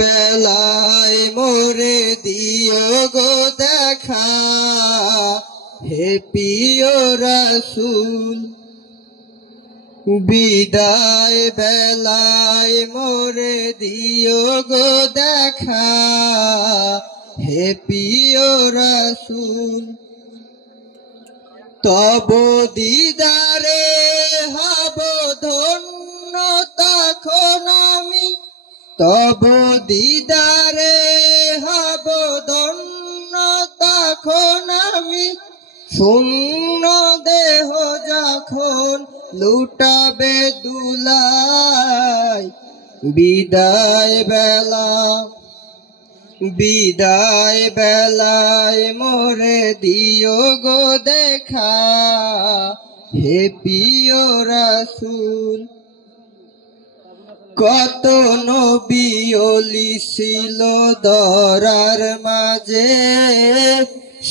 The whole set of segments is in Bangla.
বেলায় মোরে দিও গো দেখা, হে প্রিয় রাসূল। বিদায় বেলায় মোরে দিও গো দেখা, হে প্রিয় রাসূল। তব দিদারে হব ধন্য তখন আমি, তব দিদারে হব ধন্য তখন আমি। শূন্য দেহ যখন লুটাবে দুলাই, বিদায় বেলা বিদায় বেলায় মোরে দিও গো দেখা, হে প্রিয় রাসূল। কত নবী ওলি ছিল ধরার মাঝে,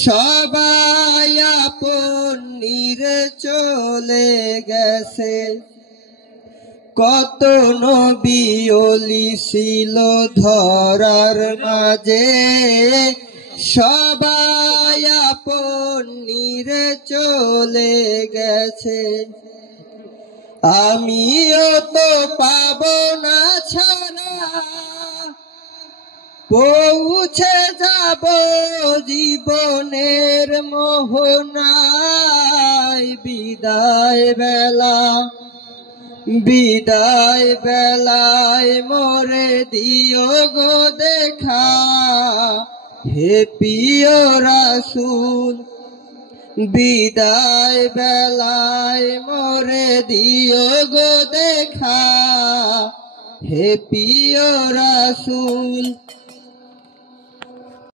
সবাই আপন নিরে চলে গেছে। কত নবী ওলি ছিল ধরার মাঝে, সবাই আপন নিরে চলে গেছে। আমিও তো পাব না ছাড়া, পৌঁছে যাব জীবনের মোহনায়। বিদায় বেলা বিদায় বেলায় মোরে দিও গো দেখা, হে প্রিয় রাসূল। বিদায় বেলায় মোরে দিও গো দেখা, হে প্রিয় রাসূল।